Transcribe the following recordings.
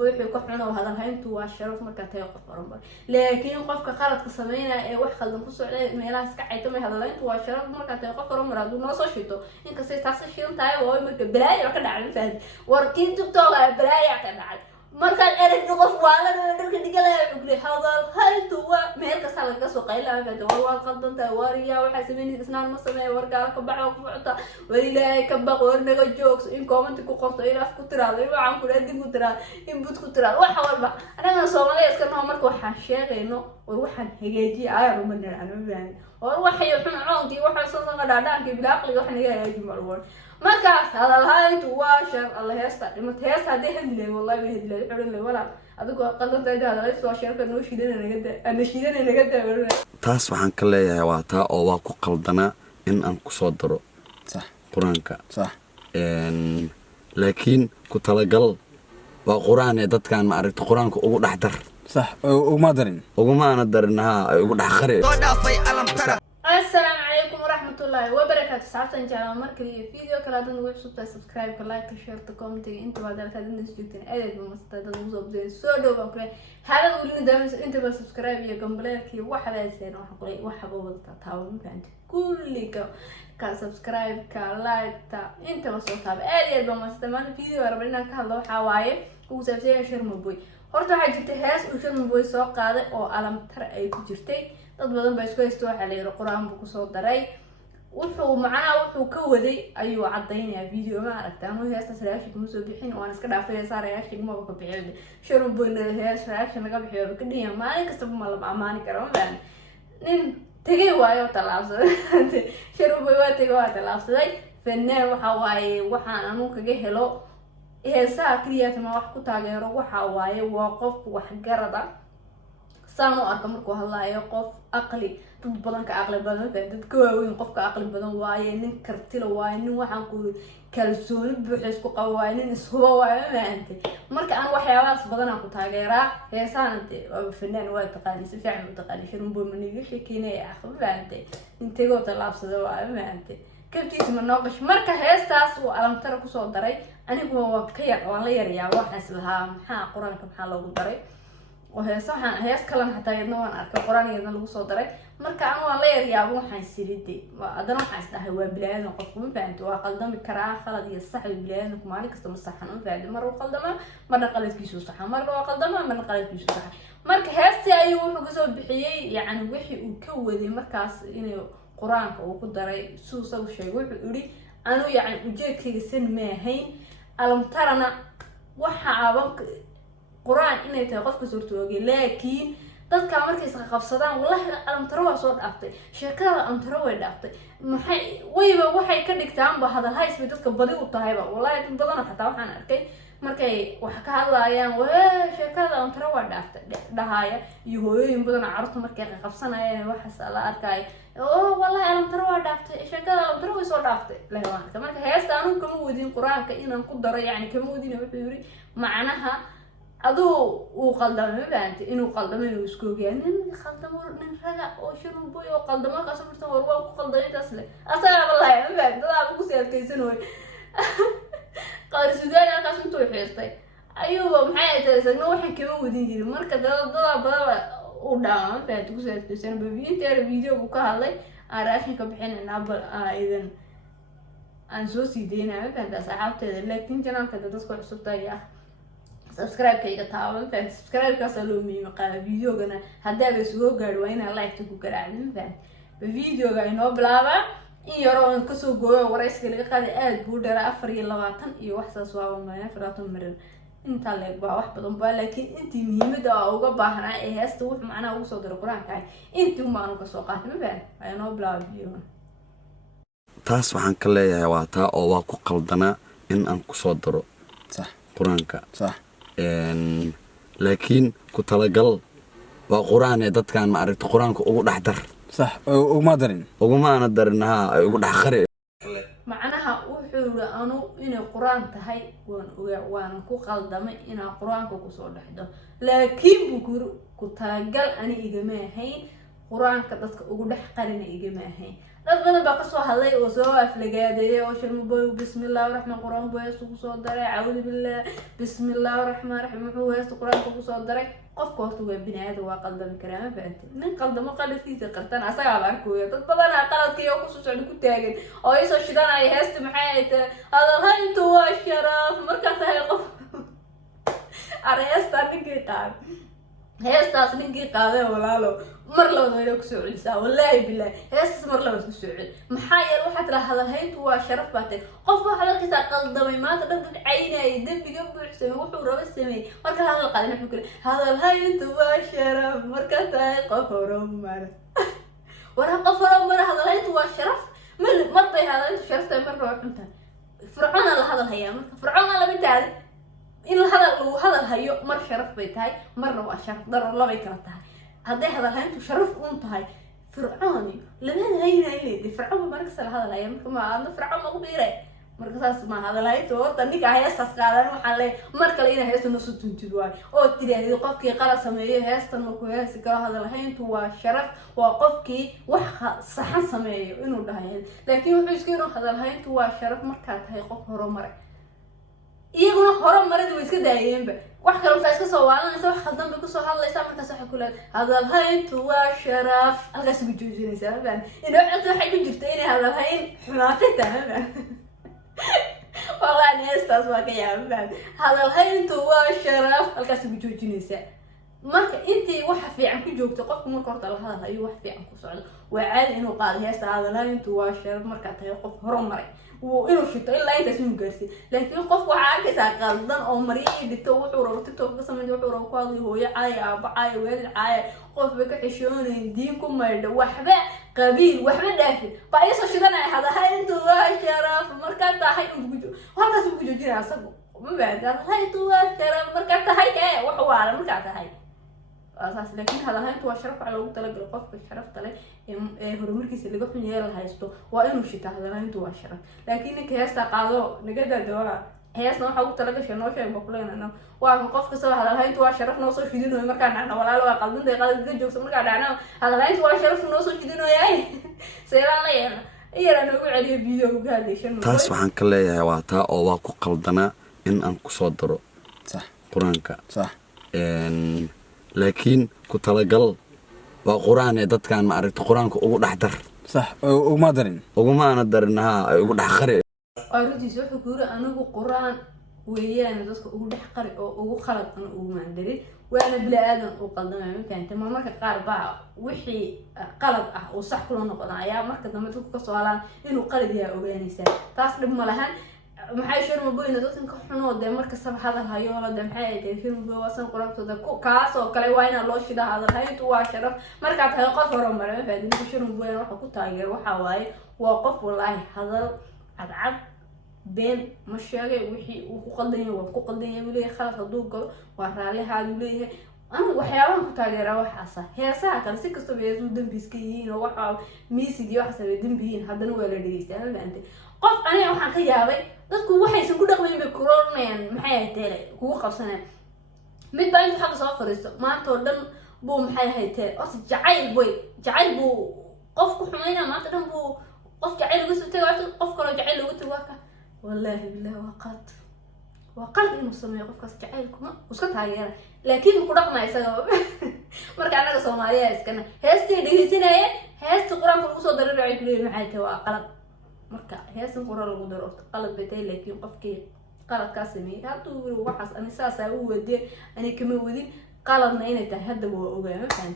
wuxuu ku xuno hadalhayntu waa sharaf marka tahay qof oranba laakiin qofka qaladka sameeyna ee wax khaldan ku socday meelaha iska caytay hadalhayntu waa sharaf marka tahay qof oranba aad noo soo shito inkastoo taas shiin tahay oo marka balaayo ka dhacay fahad warkiin tiktok balaayo ka dhacay marka erayga qof waala dadka digala ugle hadalhayntu waa meel ka laga soo qaylaa fahad waa qaldan tahay wariya waxa sameeyay isnaan ma sameeyo wargaal ka baxo ku fucta walilaahay ka baq warnaga joogs in comment ku qorto ilaaf ku tiraado waxaan ku leeyahay ku tiraado in bud ku tiraado waxa walba anaga Soomaaliyeed iska noo marka waxaan sheegayno oo waxaan hagaajiyo ayaan u manaan u baahan oo waxay xun coontii waxa soo dhaadhaanka bilaaqli waxaan iga hagaajiyo marwar markaas hadalhayntu waa shar Allah heesta dhimad heesta hadii hadlay wallahi hadlay xurin wala adigoo qaldayda hadalay soo sheerka noo shiidanay naga daa taas waxaan ka leeyahay waa taa oo waa ku qaldana in aan ku soo daro صح quraanka صح laakiin ku talagal waa quraan ee dadkan ma aragto quraanka ugu dhaxdar صح وما درين وما ندرنها ugu dhaxqare السلام عليكم ورحمة الله وبركاته ساعتين جانا مركلي فيديو كلا دون ويبسوت سبسكرايب لايك شير كومنت انت بعد ذلك هذين سجلتين ادي بمستعد وزوب زين سودو بكره هذا ولنا دائما انت بسبسكرايب يا جنبلك واحد زين وحقولي واحد بوضع تعاون فانت كل كسبسكرايب كلايك تا انت بسوتها ادي بمستعد فيديو ربنا كهلا حوايه وسبسكرايب شير مبوي horta waxa jirtay hees uu shan boy soo qaaday oo alamtar ay ku jirtay dad badan bay isku haysto waxa la yiri quraan buu ku soo daray wuxuu ka waday ayuu cadeynaya video ma aragtaa inuu heesta saraashi kuma soo bixin waan iska dhaafay saraashi ma ka bixin shan boy hees saraashi naga bixiyo ka dhiyan maalin kasta ma la amaani karo ma nin tagay waayo talaabsaday shan boy waa tagay waa talaabsaday fanaan waxa waaye waxaan anu kaga helo heesaha kaliya ma wax ku taageero waxa waaye waa qof wax garada saano arka markuu hadlaayo qof aqli dad badan ka aqli badan dadka waaweyn qofka aqli badan waaye nin karti la waaye nin waxaan ku kalsooni buuxis isku qawaayo nin ishuba waaye maantay marka aan waxyaabahaas badan aan ku taageeraa heesahan fanaan waa taqaani si fiican u taqaani shirin buu maniga sheekeynay akhbaartay intagoo talaabsada waaye maantay كيف من ناقش مركه هيستاس وعلمتر ku soo daray anigu waa ka yar oo la yariyaa waxaas lahaa maxaa quraanka maxaa lagu daray oo hees kalan hataa iyadna waan arkay quraaniyada lagu soo daray marka aan waa la yariyaa waxaan siridii adana waxaan isdahay waa bilaadan qofku ma fahanto waa qaldami karaa khalad iyo sax bilaadan kuma maalin kasta ma saxan ma fahanto mar uu qaldama marna qaladkiisu sax marna waa qaldama marna qaladkiisu sax marka heesti ayuu wuxuu ka soo bixiyay yaani wixii uu ka waday markaas inuu quraanka uu ku daray suu soo sheegay wuxuu yiri anu yaani ujeedkayga san ma ahayn alamtarana waxa aaban quraan inay tahay qofka suurtoogay laakiin dadka markay iska qabsadaan wallahi alamtaro waa soo dhaaftay sheekada alamtaro way dhaaftay waxay ka dhigtaan ba hadal hays dadka badi u tahayba wallahi dad badan xataa waxaan arkay markay wax ka hadlayaan sheekada alamtaro waa dhaaftay dhahaaya iyo hooyooyin badan carruurta markay qabsanayaan waxaas la arkay والله أنا تروى دافت شكله أنا تروى صار دافت لا هو كمان هيست أنا كم ودين قرآن كإنهم قدرة يعني كم ودين بيوري معناها أدو وقلدم بنت إنه قلدم إنه يسكوك يعني قلدم من رجع وشنو بوي وقلدم ما قسم فرت وروا وقلدم يتصل أصلا والله بنت ده أبو سيد كيسنوي قال السودان أنا قسم توي حيستي أيوة محيط تسنو وحين كم ودين مركز ده بلا ودعم فاتو سيرتسن بفيديو فيديو بوكا هالي أراشني كبحين نابل إذن أنسو سيدينا فانت صحابتي لكن جنان كده تسكو حسوبتا يا سبسكرايب كي كتابل فانت سبسكرايب كسلومي مقال فيديو غنا هدا بسوو غاروينا لايك تكو كراعدين فانت بفيديو غاينو بلابا إن يرون كسو غويا ورئيس كلي قادي آد بودر أفري اللواتن إيو وحساس واوما فراتون مرن inta leeg baa wax badan baa laakiin intii muhiimada uga baahnaa ee heesta wax macna ugu soo diro quraanka intii ma aanu ka soo qaatay ma baan ayano blaabiyo taas waxaan ka leeyahay waa taa oo waa ku qaldana in aan ku soo daro صح quraanka صح laakiin ku talagal waa quraan ee dadkan ma aragto quraanka ugu dhaxdar صح وما درين وما ندرنها ugu dhaxqare macnaha wuxuu anu inay quraan tahay waan ku qaldamay inaan quraanka ku soo dhaxdo laakiin buu ku talagal ani igama ahayn quraanka dadka ugu dhex qarina igama ahayn dad badan baa kasoo hadlay oo soo aflagaadeeyay oo sharmuboy bismillaahir rahmaanir quraan buu heestu ku soo daray a'uudu billah bismillaahir rahmaanir rahiim wuxuu heestu quraanka ku soo daray qofka horta waa bini aadam waa qaldami karaa ma fahantin nin qaldamo qaladkiisa qartan asaga baa arkooya dad badan qaladkii oo ku soo socdo ku taagan oo ay soo shidanay heestu maxay ay tahay hadalhayntu waa sharaf marka tahay qof araysta ninkii qaad heestaas ninkii qaaday walaalo mar labada way ku soo celisaa wallahi billahi heestas mar labada ku soo cel maxaa yeelay waxa tira hadalhayntu waa sharaf baatay qof waxa halkiisa qaldamay maanta dad caynay dambiga buuxsamay wuxuu raba samay marka hadal qaadin wuxuu kale hadalhayntu waa sharaf marka tahay qof horumar wara qof horumar hadalhayntu waa sharaf mar bay hadalhayntu sharafta mar roo xunta fircoon la hadal hayaa marka fircoon la bitaad in hadal hayo mar sharaf bay tahay marna waa sharaf daro labay kala tahay haday hadalhayntu sharaf uun tahay fircoon lama haynaynay fircoon marka la hadal hayo marka ma aadna fircoon ma qbiiray marka saas ma hadalhayntu horta ninka heestas qaadan waxa la mar kale inay heestu noo soo tuntid waay oo tiriyo qofkii qalad sameeyay heestan ma ku heesi karo hadalhayntu waa sharaf waa qofkii wax saxan sameeyo inuu dhahay laakiin wuxuu isku inuu hadalhayntu waa sharaf marka tahay qof horumar iyaguna horumarada way iska daayeenba wax kale waxay iska soo waalanaysa wax khaldan bay ku soo hadlaysaa markaas waxa ku leedahay hadalhayntu waa sharaf halkaas ugu joojinaysaa baan inoo cunto waxay ku jirta inay hadalhayn xumaatay tahay wallahi heestaas waa ka yaabaan hadalhayntu waa sharaf halkaas ugu joojinaysaa marka intii waxa fiican ku joogto qofku marka horta la hadal ayuu wax fiican ku socdo waa caadi inuu qaado heesta hadalhayntu waa sharaf marka tahay qof horumaray inuu shito ilaa intaas inuu gaarsiin laakiin qof waxa arkaysaa qaldan oo mariyay dhigto wuxuu rabo TikTok ka sameeyo wuxuu rabo ku hadlay hooyo caaya aaba caaya waalid caaya qof bay ka xishoonayn diin ku maydho waxba qabiil waxba dhaafin ba ay soo shidanay hadalhayntu waa sharaf marka tahay halkaas ugu joojinaa asagu ma baad hadalhayntu waa sharaf marka tahay wax waala marka tahay asaas laakiin hadalhayntu waa sharaf على لوgu talagalay qofka sharafta leh ee horumarkiisa laga xun yeelay haysto waa inuu shita hadalhayntu waa sharaf laakiin ninka heesta qaado nagada doola heesna waxa uu talagashay noo sheeg boqoleena waa qofka soo hadalhayntu waa sharaf noo soo shidinooy marka dhacna walaalo waa qaldan qalad joogso marka dhacna hadalhayntu waa sharaf noo soo shidinooyay seelaan la yeelna iyana nagu celiyo video uga hadlaysan taas waxaan ka leeyahay waa taa oo waa ku qaldana in aan ku soo daro صح quraanka صح laakiin ku talagal waa quraan ee dadkan ma aragto quraanka ugu dhaxdar صح وما درين uguma ana darinaha ay ugu dhax qari arrintiisa wuxuu ku yiri anigu quraan weeyaan dadka ugu dhax qari oo ugu khalad aan ugu maandarin waana bila aadan u qaldamay marka marka qaar baa wixii qalad ah oo sax kula noqonaya marka dambe dadku ka soo halaan inuu qalad yahay ogaanaysa taas dhib ma lahan maxay sharmuboyna dadkan ka xunoode marka sab hadal hayo la damxay ay sharmuboy wasan quraantooda ku kaas oo kale waa in loo shida hadalhayntu waa sharaf marka tahay qof horumar ma faadin sharmuboy waxa ku taageer waxa waaye waa qof wallahi hadal cadcad been ma sheegay wixii uu ku qaldan yahay waa ku qaldan yahay leeyahay khalad haduu galo waa raali haadu leeyahay أنا وحياة كتاجر وحاسة هي ساعة كان سكستو بيزود دم بيسكين ووحى ميسي وحسب دم بين هذا نوع اللي يستعمل أنا بأنت قف أنا وحنا خيابي تذكر وحي سكون دخلين بكورونا يعني محيا تالي هو قفصنا مد بعدين حق صفر ما تودن بو محيا هاي تالي أصل جعيل بوي جعيل بو قف كحمينا ما تدم بو قف جعيل وقصة تقعد قف كلا جعيل وتواكا والله بالله وقت وقلب المسلمين قفكاس جعيلكم وسكت هايرا لكن مقدق ما يسوي مركا أنا كصومالية إسكنا هستي دقيسيناية هست قرآن كل وصل درب عيد لي معايته وقلب مركا هست قرآن القدر قلب بيتي لكن قفكي قلب كاسمي هاتو وحص أنا ساسا ودي أنا كم ودي قلبنا إنه تهدب وأوجا مثلا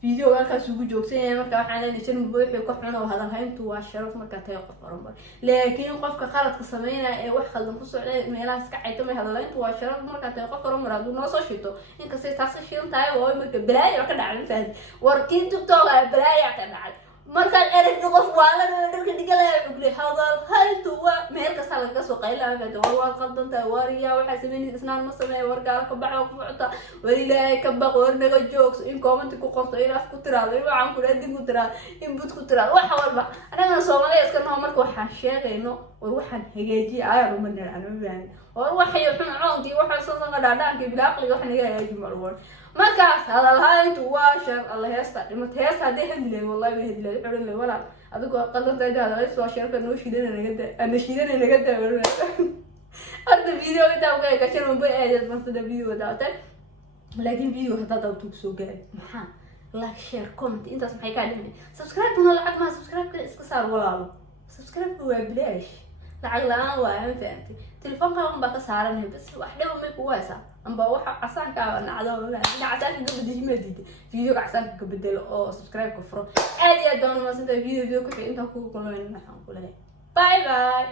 فيديو كان سوق جوكسين مركا وحنا نشين بوحي وكحنا وهذا هينتو والشرف مركا تيقف رمبر لكن قفك خالد قسمينا wax khaldan ku socday meelahaas ka cayto ma hadalayntu waa sharaf marka ay qof ramo raadu noo soo shito in ka say taas shiin tahay oo marka balaayo ka dhacay faad warkiin TikTok balaayo ka dhacay marka erey qof waala dadka digala xubli hadal haytu waa meel ka sala ka soo qayla faad waa qaldan tahay wariya waxa sameeyay isnaan ma sameeyay wargaala ka baxo ku fucta walilaahay ka baq warnaga joogs in comment ku qorto ilaaf ku tiraado waxaan ku raadin ku tiraado in bud ku tiraado waxa walba anaga Soomaaliyeed iska noo marka waxaan sheegayno war waxaan hagaajiye ayaan u manaan وروح يحن عونتي وحصل صنع دعك بالعقل وحنا جاي مرور ما كاس هذا الهاي انت واشر الله يستر ما تهيس هذه هدلي والله بهدلي حول اللي ولا أدوك قلت هذا ليس واشر كانوا شيدنا أنا شيدنا نقدر هذا الفيديو كده وجاي عشان ما بقى بس ده فيديو ده لكن فيديو هذا توكسو جاي محا لايك شير كومنت انت سمحي كلمه سبسكرايب ولا لعق ما سبسكرايب كده اسك صار ولا سبسكرايب هو بلاش لعق لا waa فهمتي تليفون قام بقى صارنه بس واحده ما كويسه ام بروح عسانك انا عدو عسانك بدي جمديد فيديو عسانك بدل او سبسكرايب كفرو عادي ادون ما سنت فيديو كفي انت كو كلنا نحن كلنا باي باي